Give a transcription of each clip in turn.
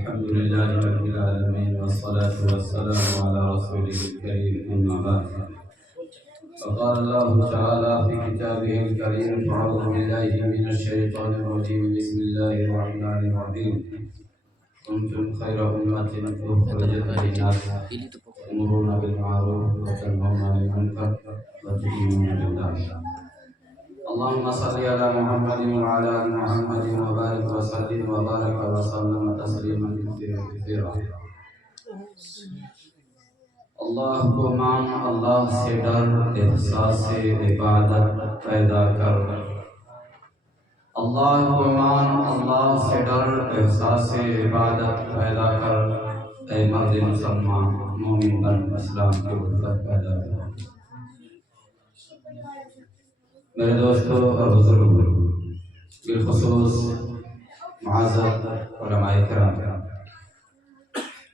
الحمد لله رب العالمين والصلاة والسلام على رسوله الكريم أما بعد فقال الله تعالى في كتابه الكريم أعوذ بالله من الشيطان الرجيم بسم الله الرحمن الرحيم كنتم خير أمة أخرجت للناس تأمرون بالمعروف وتنهون عن المنكر وتؤمنون بالله اللهم صل على محمد وعلى آل محمد وبارك وسلم وبارك وسلم تسليما كثيرا اللہ کو مان، اللہ سے ڈر، احساس عبادت پیدا کر۔ اللہ کو مان، اللہ سے ڈر، احساس عبادت پیدا کر۔ اے مرد مسلمان مومن بن، اسلام کی الفت پیدا کر۔ میرے دوستوں اور بزرگوں، بالخصوص معزز علماء کرام،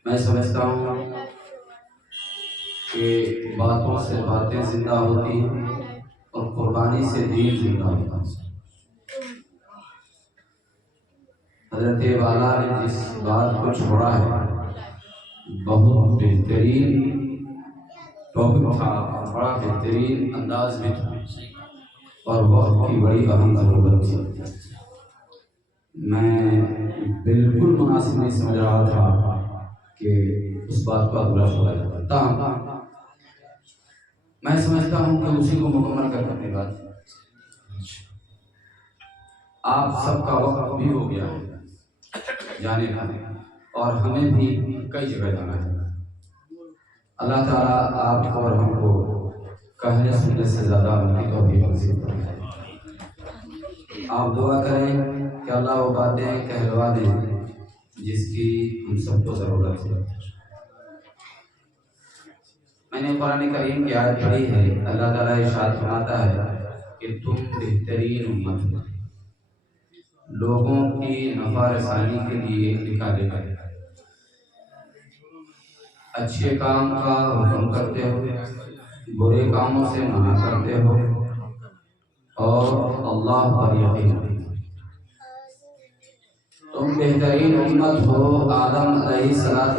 میں سمجھتا ہوں کہ باتوں سے باتیں زندہ ہوتی ہیں اور قربانی سے دین زندہ ہوتا ہے۔ حضرت والا نے جس بات کو چھوڑا ہے بہت بہترین ٹاپک تھا، بڑا بہترین انداز میں تھا اور وقت کی بڑی اہم ضرورت تھی۔ میں بالکل مناسب نہیں سمجھ رہا تھا کہ اس بات کو ادھورا چھوڑا جاتا۔ میں سمجھتا ہوں کہ اسی کو مکمل کرنے کے بعد آپ سب کا وقت بھی ہو گیا ہے جانے کا، اور ہمیں بھی کئی جگہ جانا ہے۔ اللہ تعالیٰ آپ کو اور ہم کو کہنے سننے سے زیادہ عمل کی توفیق نصیب فرمائے۔ آپ دعا کریں کہ اللہ وہ باتیں کہلوا دیں جس کی ہم سب کو ضرورت ہے۔ میں نے قرآن کریم کی آیت پڑھی ہے، اللہ تعالیٰ ارشاد فرماتا ہے کہ تم بہترین امت ہو، لوگوں کی نفع رسانی کے لیے نکالے گئے، اچھے کام کا حکم کرتے ہو، برے کاموں سے منع کرتے ہو اور اللہ پر یقین رکھتے ہو۔ تم بہترین امت ہو، آدم علیہ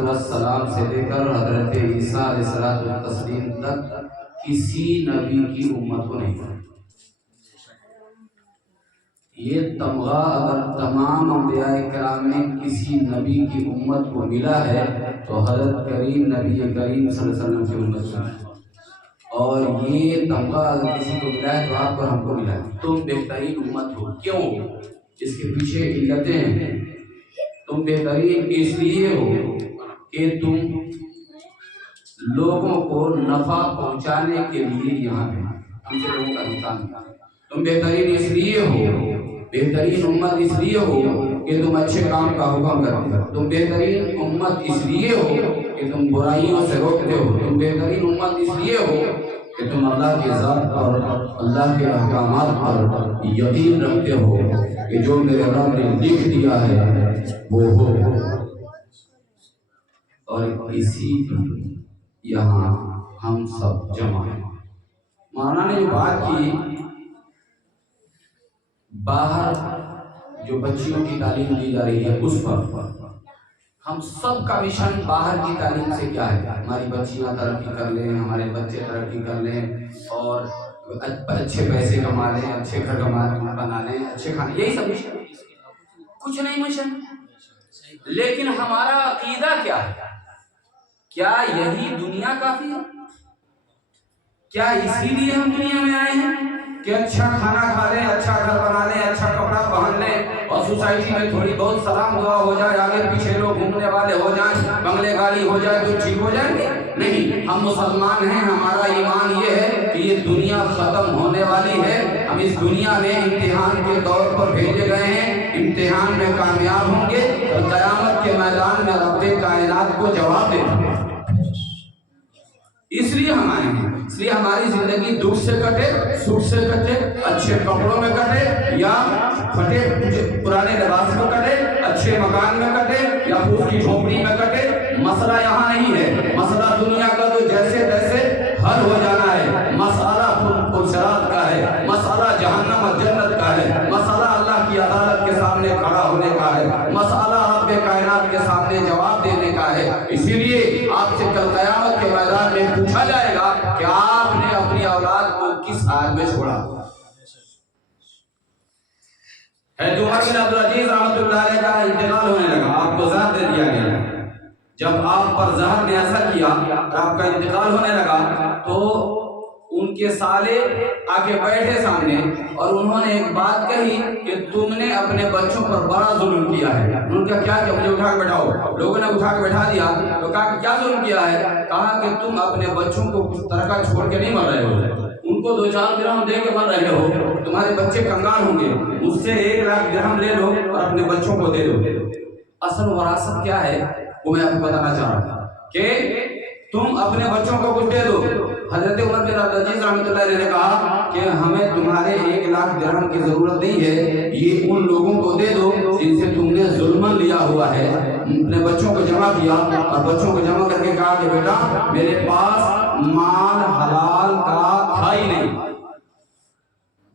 السلام سے لے کر حضرت عیسیٰ علیہ السلام تک کسی نبی کی امت کو نہیں۔ یہ تمغہ اگر تمام انبیاء کرام میں کسی نبی کی امت کو ملا ہے تو حضرت کریم نبی کریم صلی اللہ علیہ وسلم کی امت کو ملا ہے، اور یہ تمغہ اگر کسی کو ملا ہے تو آپ کو ہم کو ملا ہے۔ تم بہترین امت ہو، کیوں؟ اس کے پیچھے علتیں ہیں۔ تم بہترین اس لیے ہو کہ تم لوگوں کو نفع پہنچانے کے لیے یہاں پہ ہم سے لوگوں کا نقصان ہے۔ تم بہترین اس لیے ہو، بہترین امت اس لیے ہو کہ تم اچھے کام کا حکم کرتے ہو۔ تم بہترین امت اس لیے ہو کہ تم برائیوں سے روکتے ہو۔ تم بہترین امت اس لیے ہو کہ تم اللہ کی ذات پر، اللہ کے احکامات پر یقین رکھتے ہو کہ جو میرے رب نے لکھ دیا ہے وہ ہو، اور اسی یہاں ہم سب جمع ہیں۔ مولانا نے جو بات کی، باہر جو بچیوں کی تعلیم دی جا رہی ہے اس پر ہم سب کا مشن باہر کی تعلیم سے کیا ہے؟ ہماری بچیاں ترقی کر لیں، ہمارے بچے ترقی کر لیں اور اچھے پیسے کما لیں، اچھے گھر بنا لیں، اچھے کھانے، یہی سب مشن، کچھ نہیں مشن۔ لیکن ہمارا عقیدہ کیا ہے؟ کیا یہی دنیا کافی ہے؟ کیا اسی لیے ہم دنیا میں آئے ہیں کہ اچھا کھانا کھا لیں، اچھا گھر بنا لیں، اچھا کپڑا پہن لیں اور سوسائٹی میں تھوڑی بہت سلام دعا ہو جائے، آگے پیچھے لوگ گھومنے والے ہو جائیں، بنگلے گاڑی ہو جائے تو ٹھیک ہو جائیں گے؟ نہیں، ہم مسلمان ہیں، ہمارا ایمان یہ ہے کہ یہ دنیا ختم ہونے والی ہے۔ ہم اس دنیا میں امتحان کے طور پر بھیجے گئے ہیں، امتحان میں کامیاب ہوں گے اور قیامت کے میدان میں رب کائنات کو جواب دیں گے۔ اس لیے ہم آئے ہیں، اس لیے ہماری زندگی دکھ سے کٹے، سکھ سے کٹے، اچھے کپڑوں میں کٹے یا پھٹے پرانے لباس میں کٹے، اچھے مکان میں کٹے یا پھوس کی جھونپڑی میں کٹے۔ مسئلہ یہاں نہیں ہے، مسئلہ دنیا کا تو جیسے تیسے حل ہو جانا ہے۔ مسئلہ پرسرات کا ہے، مسئلہ جہنم اور جنت کا ہے، مسئلہ اللہ کی عدالت کے سامنے کھڑا ہونے کا ہے، مسئلہ رب کائنات کائنات کے سامنے جواب دینے کا ہے. اسی لیے آپ سے کل قیامت کے میدان میں پوچھا جائے گا کہ آپ نے اپنی اولاد کو کس حال میں چھوڑا. حضرت عمر بن عبدالعزیز رحمۃ اللہ علیہ کا انتقال ہونے لگا. آپ کو زہر دے دیا گیا. جب آپ پر زہر نے اثر کیا اور آپ کا انتقال ہونے لگا تو ان کے سالے آگے بیٹھے سامنے اور انہوں نے ایک بات کہی کہ تم نے اپنے بچوں پر بڑا ظلم کیا ہے. انہوں نے کہا کیا مجھے اٹھا کے بیٹھاؤ. لوگوں نے اٹھا کے بیٹھا دیا تو کہا کہ کیا ظلم کیا ہے. کہا کہ تم اپنے بچوں کو کچھ طرح کا چھوڑ کے نہیں مر رہے ہو, ان کو 2-4 درہم دے کے مر رہے ہو. تمہارے بچے کنگال ہوں گے, مجھ سے 1 لاکھ درہم لے لو اور اپنے بچوں کو دے دو. اصل وراثت کیا ہے وہ میں آپ کو بتانا چاہ رہا ہوں کہ تم اپنے بچوں کو کچھ دے دو. حضرت عمر بن عبدالعزیز رحمۃ اللہ علیہ نے کہا کہ ہمیں تمہارے 1 لاکھ درہم کی ضرورت نہیں ہے, یہ ان لوگوں کو دے دو جن سے تم نے ظلمن لیا ہوا ہے. اپنے بچوں کو جمع کیا اور بچوں کو جمع کر کے کہا کہ بیٹا میرے پاس مال حلال کا تھا ہی نہیں.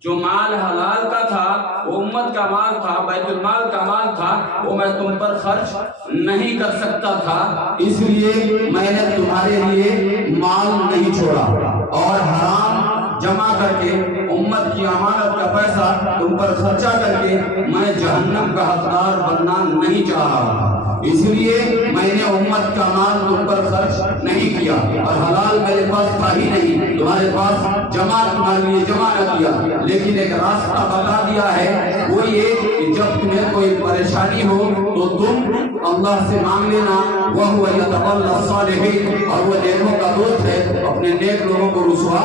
جو مال حلال کا تھا وہ امت کا مال تھا, بیت المال کا مال تھا, وہ میں تم پر خرچ نہیں کر سکتا تھا, اس لیے میں نے تمہارے لیے مال نہیں چھوڑا اور حرام جمع کر کے امت کی امانت کا پیسہ تم پر خرچہ کر کے میں جہنم کا حقدار بننا نہیں چاہ رہا. اس لیے میں نے امت کا مال تم پر خرچ نہیں کیا اور حلال میرے پاس تھا ہی نہیں, تمہارے پاس تمہارے لیے جمع نہ کیا. لیکن ایک راستہ بتا دیا ہے, وہ یہ کہ جب تمہیں کوئی پریشانی ہو تو تم اللہ سے مانگ لینا. وَهُوَ يَتَوَلَّى الصَّالِحِينَ, اور وہ نیکوں کا دوست ہے, اپنے نیک لوگوں کو رسوا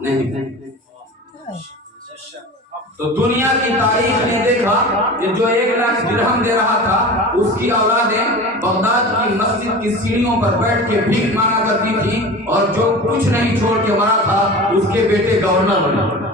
نہیں. تو دنیا کی تاریخ نے دیکھا کہ جو 1 لاکھ درہم دے رہا تھا اس کی اولادیں بغداد کی مسجد کی سیڑھیوں پر بیٹھ کے بھیک مانگا کرتی تھی, اور جو کچھ نہیں چھوڑ کے مرا تھا اس کے بیٹے گورنر بنے.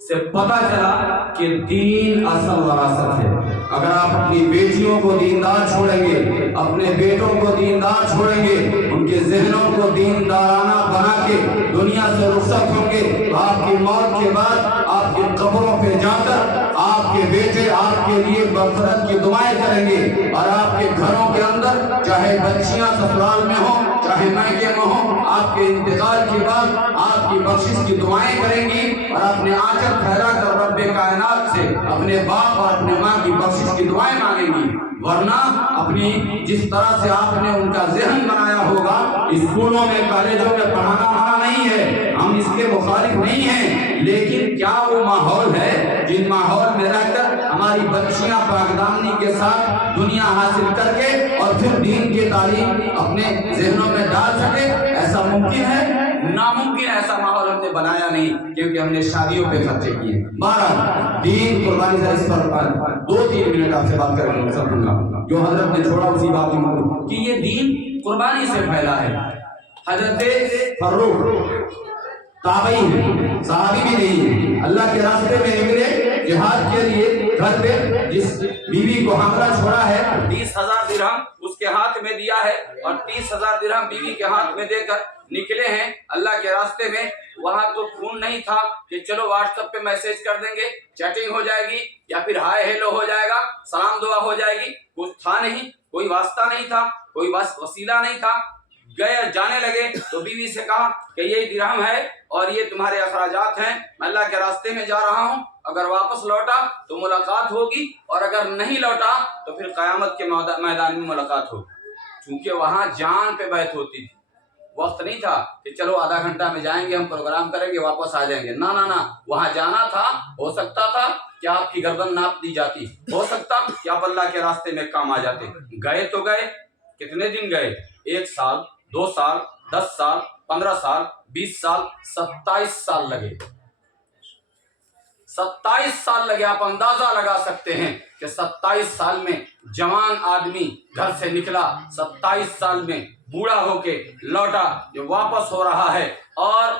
سے پتا چلا کہ دین اصل وراثت ہے. اگر آپ اپنی بیٹیوں کو دیندار چھوڑیں گے, اپنے بیٹوں کو دیندار چھوڑیں گے, ان کے ذہنوں کو دیندارانہ بنا کے دنیا سے رخصت ہوں گے, آپ کی موت کے بعد آپ کی قبروں پہ جا کر آپ کے بیٹے آپ کے لیے مغفرت کی دعائیں کریں گے, اور آپ کے گھروں کے اندر چاہے بچیاں سسرال میں ہوں چاہے میکے میں ہوں, آپ کے انتقال کے بعد آپ کی بخشش کی دعائیں کریں گی اور اپنے آنچل پھیلا کر رب کائنات سے اپنے باپ اور اپنے ماں کی بخشش کی دعائیں مانگیں گی. ورنہ اپنی جس طرح سے آپ نے ان کا ذہن بنایا ہوگا, اسکولوں میں کالجوں میں پڑھانا منع نہیں ہے, ہم اس کے مخالف نہیں ہیں, لیکن کیا وہ ماحول ہے جن ماحول میں رہ کر ہماری بچیاں پاک دامنی کے ساتھ دنیا حاصل کر کے اور پھر دین کی تعلیم اپنے ذہنوں میں ڈال سکے؟ ایسا ممکن ہے؟ ناممکن. ایسا ماحول ہم نے بنایا نہیں کیونکہ ہم نے شادیوں پہ خرچے کیے. بہرحال دین قربانی سے اس پر 2-3 منٹ آپ سے بات کریں گے سمجھوں گا. جو حضرت نے چھوڑا اسی بات میں کہ یہ دین قربانی سے پھیلا ہے. حضرت فروخ تابعی ہیں, صحابی بھی نہیں ہیں, اللہ کے راستے میں نکلے جہاد کے لیے. گھر پہ جس بیوی کو حاملہ چھوڑا ہے 30,000 درہم اس کے ہاتھ میں دیا ہے اور 30,000 درہم بیوی کے ہاتھ میں دے کر نکلے ہیں اللہ کے راستے میں. وہاں تو فون نہیں تھا کہ چلو واٹس ایپ پہ میسج کر دیں گے, چیٹنگ ہو جائے گی یا پھر ہائے ہیلو ہو جائے گا, سلام دعا ہو جائے گی. کچھ تھا نہیں, کوئی واسطہ نہیں تھا, کوئی وسیلہ نہیں تھا. گئے جانے لگے تو بیوی سے کہا کہ یہ درہم ہے اور یہ تمہارے اخراجات ہیں, میں اللہ کے راستے میں جا رہا ہوں, اگر واپس لوٹا تو ملاقات ہوگی اور اگر نہیں لوٹا تو پھر قیامت کے میدان میں ملاقات ہوگی. چونکہ وہاں جان پہ بیعت ہوتی تھی, وقت نہیں تھا کہ چلو آدھا گھنٹہ میں جائیں گے, ہم پروگرام کریں گے واپس آ جائیں گے. نہ, وہاں جانا تھا. ہو سکتا تھا کہ آپ کی گردن ناپ دی جاتی, ہو سکتا کہ آپ اللہ کے راستے میں کام آ جاتے. گئے تو گئے, کتنے دن گئے؟ 1 سال, 2 سال, 10 سال, 15 سال, 20 سال, 27 سال لگے. 27 سال لگے. آپ اندازہ لگا سکتے ہیں کہ 27 سال میں جوان آدمی گھر سے نکلا, 27 سال میں بوڑھا ہو کے لوٹا, جو واپس ہو رہا ہے اور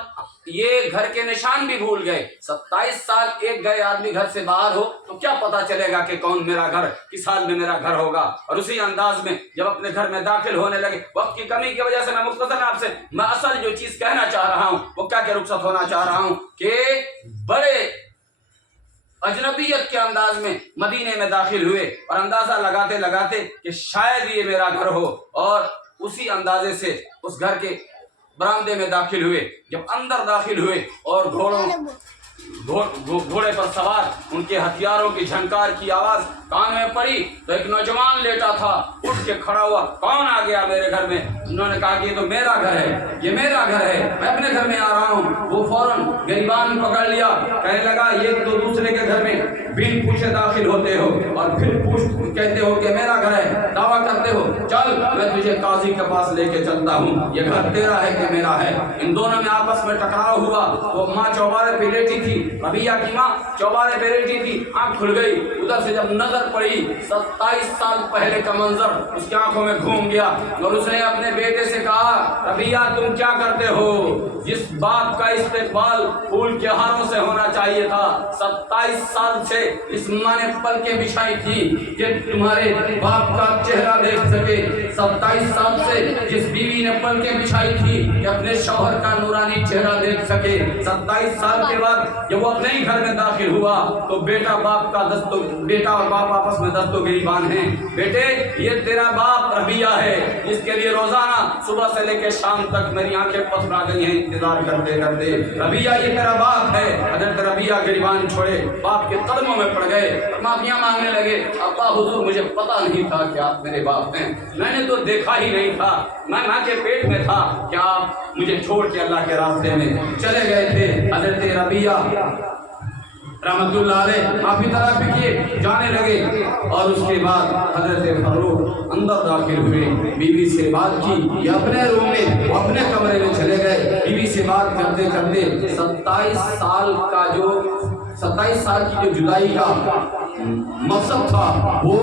یہ گھر کے نشان بھی بھول گئے. 27 سال ایک گئے آدمی گھر سے باہر ہو تو کیا پتا چلے گا کہ کون میرا گھر, کس حال میں میرا گھر ہوگا. اور اسی انداز میں جب اپنے گھر میں داخل ہونے لگے, وقت کی کمی کی وجہ سے میں مختصر آپ سے میں اصل جو چیز کہنا چاہ رہا ہوں وہ کیا کہ رخصت ہونا چاہ رہا ہوں کہ بڑے अजनबियत के अंदाज में मदीने में दाखिल हुए और अंदाजा लगाते लगाते कि शायद ये मेरा घर हो, और उसी अंदाजे से उस घर के बरामदे में दाखिल हुए। जब अंदर दाखिल हुए और घोड़े पर सवार उनके हथियारों की झनकार की आवाज कान में पड़ी तो एक नौजवान लेटा था उठ के खड़ा हुआ, कौन आ गया मेरे घर में? उन्होंने कहा कि ये तो मेरा घर है, ये मेरा घर है, मैं अपने घर में आ रहा हूँ। वो फौरन गिरबान पकड़ लिया, कहने लगा ये तो दूसरे के घर में बिन पूछे दाखिल होते हो और फिर कहते हो कि मेरा घर है, दावा करते हो, चल मैं तुझे काजी के पास लेके चलता हूँ, ये घर तेरा है कि मेरा है। इन दोनों में आपस में टकराव हुआ। वो माँ चौबारे पे लेटी थी, रबिया की माँ चौबारे पे लेटी थी, आंख खुल गई। उधर से जब नजर पड़ी 27 साल पहले का मंजर उसकी आंखों में घूम गया और उसने अपने बेटे से कहा, रबिया तुम क्या करते हो? जिस बाप का इस्तेकबाल फूल के हारों से होना चाहिए था, 27 साल से इस माँ ने पलकें बिछाई थी कि तुम्हारे बाप का चेहरा देख सके। 27 साल से जिस बीवी ने पलकें बिछाई थी कि अपने शौहर का नूरानी चेहरा देख सके। 27 साल के बाद जब वो अपने ही घर में दाखिल हुआ तो बेटा और बाप आपस में दस्तोगिरीबान हैं। बेटे ये तेरा बाप रबिया है, इसके लिए रोजाना सुबह से लेकर शाम तक मेरी आंखें पथरा गई हैं इंतजार करते करते। रबिया ये तेरा बाप है। अगर रबिया गिरबान छोड़े बाप के कदमों में पड़ गए और माफिया मांगने लगे, अब्बा हुजूर मुझे पता नहीं था कि आप मेरे बाप हैं, मैंने तो देखा ही नहीं था, मैं माँ के पेट में था, क्या आप मुझे छोड़ के अल्लाह के रास्ते में चले गए थे? हजरत रबिया रहमतुल्लाह अलैह माफी तलाफी किए जाने लगे और उसके बाद हजरत फारूक अंदर दाखिल हुए, बीवी से बात की, या अपने रूम में वो अपने कमरे में चले गए। बीवी से बात करते करते 27 साल की जो जुदाई का मकसद था वो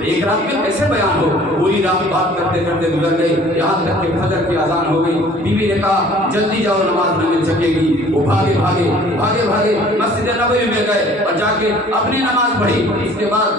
एक रात में कैसे बयान हो? पूरी रात बात करते करते गुजर गई, यहाँ तक कि फजर की अजान हो गई। बीवी ने कहा जल्दी जाओ, नमाज न मिल सकेगी। वो भागे मस्जिद नबवी में गए और जाके अपनी नमाज पढ़ी। इसके बाद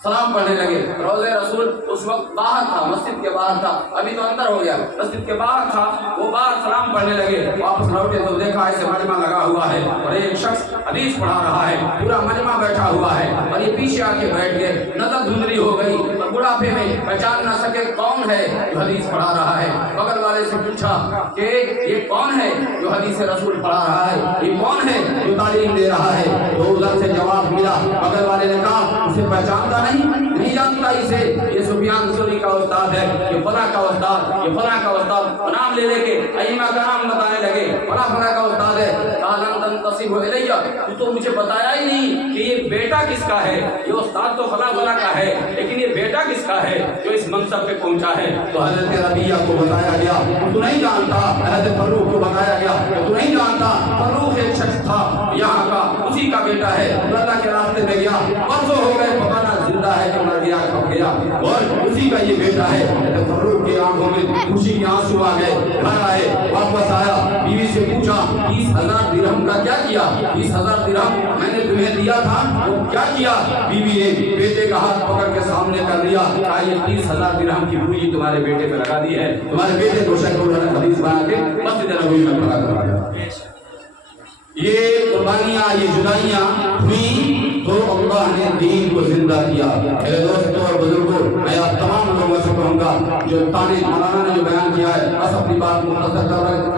सलाम पढ़ने लगे। रोज़े रसूल उस वक्त बाहर था, मस्जिद के बाहर था, अभी तो अंदर हो गया, मस्जिद के बाहर था। वो बाहर सलाम पढ़ने लगे, वापस लौटे तो देखा ऐसे मजमा लगा हुआ है और एक शख्स हदीस पढ़ा रहा है, पूरा मजमा बैठा हुआ है और ये पीछे आके बैठ गए। नजर धुंधली हो गई और बुढ़ापे में पहचान न सके कौन है जो हदीस पढ़ा रहा है। बगल वाले से पूछा कि ये कौन है जो हदीस रसूल पढ़ा रहा है, ये कौन है जो तालीम दे रहा है? तो उधर से जवाब मिला, बगल वाले ने कहा उसे पहचानता नहीं जानता इसे, ये सुफियान सौरी का उस्ताद है, ये फला का उस्ताद, ये फला का उस्ताद, नाम ले लेके अइमा का नाम बताने लगे, फला का उस्ताद है। तो मुझे बताया ही नहीं कि ये बेटा किसका है, ये उस्ताद तो फला का है, लेकिन ये बेटा किसका है जो इस मनसब पे पहुंचा है? तो हजरत रबिया को बताया गया तू नहीं जानता, हजरत फरूख को बताया गया तू नहीं जानता, फरूख एक शख्स था यहाँ का, उसी का बेटा है, अल्लाह के रास्ते में गया, परसों हो गए पता ना जिंदा है कि मर गया कब गया, और उसी का ये बेटा है। तो फरूख की आंखों में खुशी के आंसू आ गए, घर आए, वापस आया, बीवी से पूछा 20,000 दिरहम का क्या किया? 20,000 दिरहम मैंने तुम्हें दिया था, वो क्या किया? बीवी ने बेटे का हाथ पकड़ के सामने कर दिया, कहा ये 30,000 दिरहम की पूंजी तुम्हारे बेटे पे लगा दी है, तुम्हारे बेटे को शैखुल हदीस बना के मस्जिद नबवी में खड़ा करवा दिया। ये कुर्बानियां, ये जुदाइयां हुई तो अल्लाह ने दीन को जिंदा किया। मेरे दोस्तों और बुजुर्गों, मैं आप तमाम लोगों से कहूँगा जो ताने मौलाना ने जो बयान किया है, बस अपनी बात मुख्तसर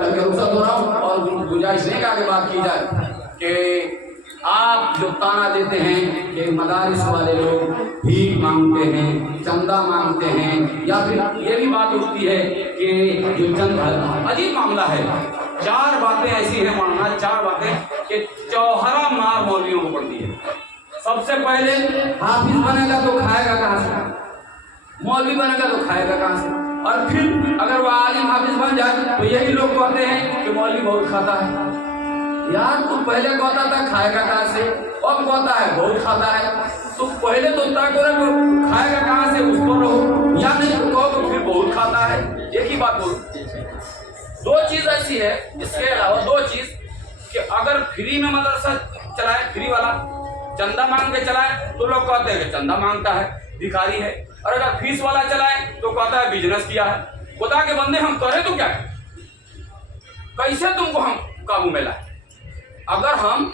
करके रुखसत हो रहा हूँ और गुंजाइश नहीं आगे बात की जाए कि आप जो ताना देते हैं कि मदारिस वाले लोग भीख मांगते हैं, चंदा मांगते हैं, या फिर ये भी बात उठती है कि जो चंद अजीब मामला है। 4 बातें ऐसी हैं मौलाना, 4 बातें कि चौहरा मार मौलवियों को पड़ती है। सबसे पहले हाफिज बनेगा तो खाएगा कहाँ से? मौलवी बनेगा तो खाएगा कहाँ से? और फिर अगर वह आलिम हाफिज बन जाए तो यही लोग कहते हैं कि मौलवी बहुत खाता है। यार तू पहले कहता था खाएगा कहाँ से, अब कहता है बहुत खाता है। तो पहले तो खाएगा कहाँ से उसको रहो, या नहीं तो कहो तो फिर बहुत खाता है, एक ही बात बोलो। 2 चीज ऐसी है, इसके अलावा 2 चीज कि अगर फ्री में मदरसा चलाए, फ्री वाला चंदा मांग के चलाए तो लोग कहते हैं कि चंदा मांगता है, भिखारी है, और अगर फीस वाला चलाए तो कहता है बिजनेस किया है। खुदा के बंदे हम करें तो क्या करें? कैसे तुमको हम काबू में लाए? अगर हम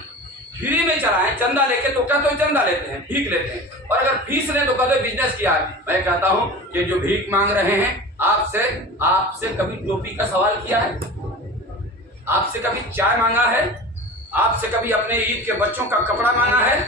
फ्री में चलाएं, चंदा लेके तो क्या तो चंदा लेते हैं, भीख लेते हैं, और अगर फीस लें तो कहते बिजनेस किया है। मैं कहता हूं कि जो भीख मांग रहे हैं आपसे कभी टोपी का सवाल किया है? आपसे कभी चाय मांगा है? आपसे कभी अपने ईद के बच्चों का कपड़ा मांगा है?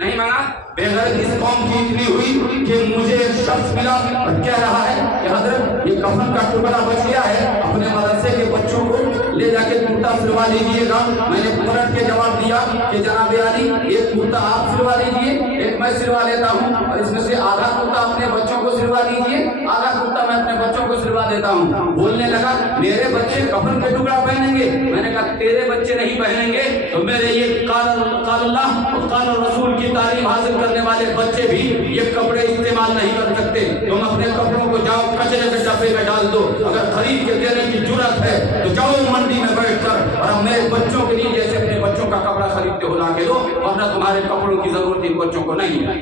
नहीं मांगा। बेगैर इस कौम की इतनी हुई कि मुझे एक शख्स मिला और कह रहा है कि हजरत ये कफन का टुकड़ा बच गया है, अपने मदरसे के बच्चों को ले जाके कुर्ता सिलवा लीजिएगा। मैंने पलट के जवाब दिया कि जनाब अली एक कुर्ता आप सिलवा लीजिए, एक मैं सिलवा लेता हूँ, और इसमें से आधा कुर्ता अपने बच्चों को सिलवा लीजिए, आधा कुर्ता मैं अपने बच्चों को सिलवा देता हूँ। बोलने लगा मेरे बच्चे कफन के टुकड़ा पहनेंगे। मैंने कहा तेरे बच्चे नहीं पहनेंगे तो मेरे ये काल अल्लाह और काल रसूल की तालीम हासिल करने वाले बच्चे भी ये कपड़े इस्तेमाल नहीं कर सकते। तुम अपने कपड़ों को जाओ कचरे के डब्बे में डाल दो, अगर खरीद के देने की जरूरत है तो जाओ मंडी में बैठकर और मेरे बच्चों के लिए जैसे अपने बच्चों का कपड़ा खरीदते हो ला के दो, वरना तुम्हारे कपड़ों की जरूरत इन बच्चों को नहीं है।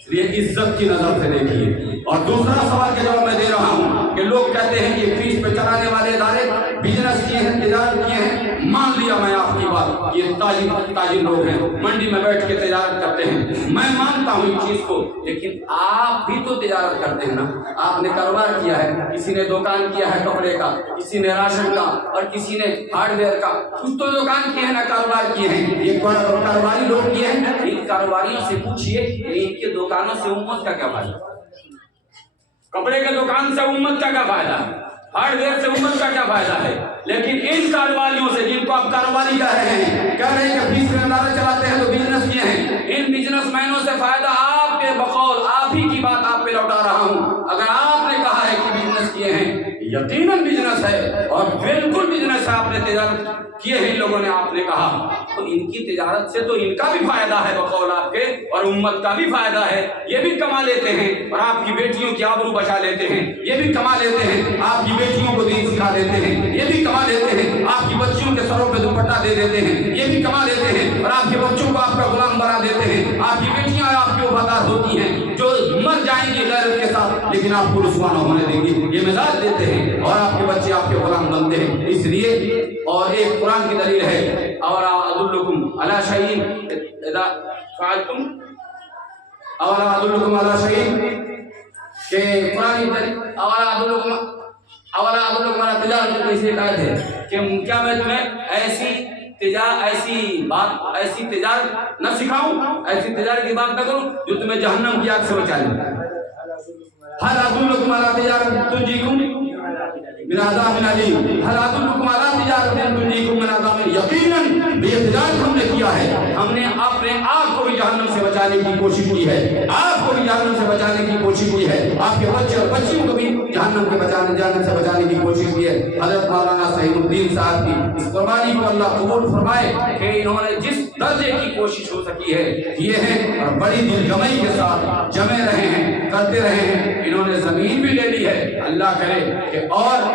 इसलिए इज्जत की नजर से देखिए। और दूसरा सवाल का जवाब मैं दे रहा हूं कि लोग कहते हैं कि फीस पे चलाने वाले इदारे बिजनेस किए हैं, तिजारत किए हैं। मान लिया मैं आपकी बात, ये ताजिर लोग हैं, मंडी में बैठ के तिजारत करते हैं, मैं मानता हूँ इस चीज को, लेकिन आप भी तो तिजारत करते हैं ना। आपने कारोबार किया है, किसी ने दुकान किया है कपड़े का, किसी ने राशन का, और किसी ने हार्डवेयर का, कुछ तो दुकान किए हैं ना, कारोबार किए हैं। ये कारोबारी लोग किए हैं। इन कारोबारियों से पूछिए इनके दुकानों से उम्मत का क्या फायदा? कपड़े के दुकान से उम्मत का क्या फायदा है? हार्डवेयर से उम्मत का क्या फायदा है? लेकिन इन कारोबारियों से, जिनको आप कारोबारी कह रहे हैं, कह रहे हैं कि फीस में इदारे चलाते हैं तो बिजनेस किए हैं, इन बिजनेसमैनों से फायदा आपके बकौल आप ही की बात आप पे लौटा रहा हूं। अगर आपने कहा है कि बिजनेस किए हैं, यकीनन बिजनेस है और बिल्कुल बिजनेस है, आपने तिजारत किए हैं इन लोगों ने, आपने कहा, तो इनकी तिजारत से तो इनका भी फायदा है बकौल आपके, और उम्मत का भी फायदा है। ये भी कमा लेते हैं और आपकी बेटियों की आबरू बचा लेते हैं, ये भी कमा लेते हैं, आपकी बेटियों को दीन सिखा देते हैं, ये भी कमा लेते हैं, आपकी बच्चियों के सरों पे दुपट्टा दे देते हैं, ये भी कमा लेते हैं, और आपके बच्चों को आपका गुलाम बना देते हैं। आपकी बेटियां आपकी वफादार होती हैं, जो मर जाएंगी गैरत के साथ, लेकिन आपको रुसवा न होने देंगी, ये मिजाज देते हैं, और आपके बच्चे आपके गुलाम बनते हैं। इसलिए और एक कुरान की दलील है, और अदुल्लुकुम अला शैइन इदा फअलतुम और अदुल्लुकुम अला शैइन के कुरान की दलील, और अदुल्लुकुम अला तिजारत इसलिए कहते हैं कि क्या मैं तुम्हें ऐसी तिजारत न सिखाऊं, ऐसी तिजारत की बात न करूं जो तुम्हें जहन्नम की आग से बचा ले। हल अदुल्लुकुम अला तिजारत तुंजीकुम मिन अज़ाबिन अलीम, हल अदुल्लुकुम अला तिजारत तुंजीकुम मिन अज़ाबिन, यकीनन ये तिजारत हमने किया है, हमने अपने आप को भी जहन्नम से बचाने की कोशिश की है, आपको भी जहन्नम से बचाने की कोशिश की है, आपके बच्चे और बच्चियों को भी जहन्नम से बचाने की कोशिश की है। हज़रत मौलाना सईमुद्दीन साहब की इस कुर्बानी को अल्लाह कबूल फरमाए कि इन्होंने जिस दर्जे की कोशिश हो सकी है किए हैं, और बड़ी दिलजमई के साथ जमे रहे हैं, करते रहे हैं। इन्होंने जमीन भी ले ली है, अल्लाह करे कि और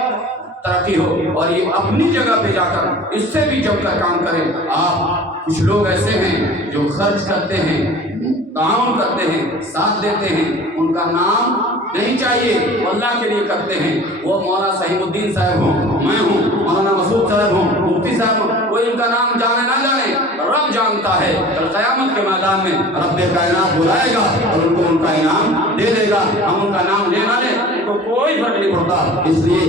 तरक्की हो, और ये अपनी जगह पे जाकर इससे भी जमकर काम करें। आप कुछ लोग ऐसे हैं जो खर्च करते हैं, ताउन करते हैं, साथ देते हैं, उनका नाम नहीं चाहिए, अल्लाह के लिए करते हैं। वो मौलाना सईमुद्दीन साहब हो, मैं हूँ, मौलाना मसूद साहब हो, मुफ्ती साहब हो, कोई इनका नाम जाने ना जाने, रब जानता है। कल क़यामत के मैदान में रब कायनात बुलाएगा और उनको उनका इनाम दे देगा। हम उनका नाम ले ना ले, उनको कोई फर्क नहीं पड़ता। इसलिए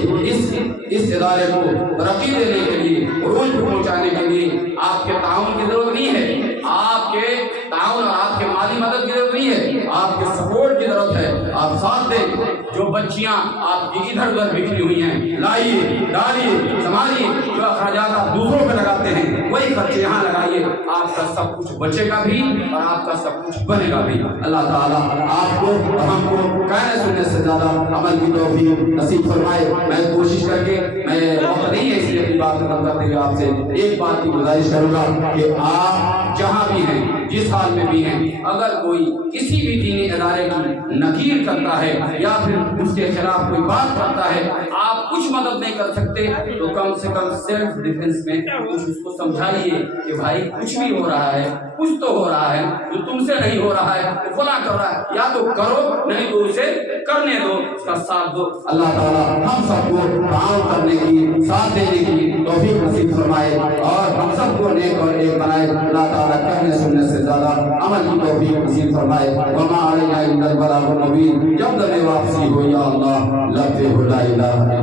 इस इदारे को तरक्की देने के लिए, उरूज को पहुँचाने के लिए आपके ताउन की जरूरत नहीं है, आपके ताउन और आपके माली मदद की जरूरत नहीं है, आपके सपोर्ट की जरूरत है। आप साथ दें। जो बच्चियां आपकी इधर उधर बिखरी हुई हैं, लाइए, डालिए, संभालिए। जो अखराजात आप दूसरों पे लगाते हैं वही खर्चे यहाँ लगाइए, आपका सब कुछ बचेगा भी और आपका सब कुछ बनेगा भी। अल्लाह ताला आपको और हमको कहने सुनने से ज्यादा अमल की तौफीक नसीब फरमाए। मैं कोशिश करके, मैं वक्त नहीं है इसलिए अपनी बात खत्म करते हुए आपसे एक बात की गुजारिश करूंगा कि आप जहाँ भी हैं, जिस हाल में भी हैं, अगर कोई किसी भी दीनी इदारे की नकीर करता है या फिर उसके खिलाफ कोई बात करता है, आप آپ کچھ مدد نہیں کر سکتے تو کم سے کم سیلف ڈیفنس میں کچھ اس کو سمجھائیے کہ بھائی کچھ بھی ہو رہا ہے، کچھ تو ہو رہا ہے، جو تم سے نہیں ہو رہا ہے تو فلاں کر رہا ہے، یا تو کرو نہیں تو اسے کرنے دو، اس کا ساتھ دو۔ اللہ تعالیٰ ہم سب کو تعاون کرنے کی، ساتھ دینے کی توفیق نصیب فرمائے اور ہم سب کو نیک اور ایک بنائے۔ اللہ تعالیٰ کہنے سننے سے زیادہ عمل کی توفیق نصیب فرمائے۔ وما علینا الا البلاغ المبین۔ جب تک واپسی ہو یا اللہ لبتے ہو لا الہ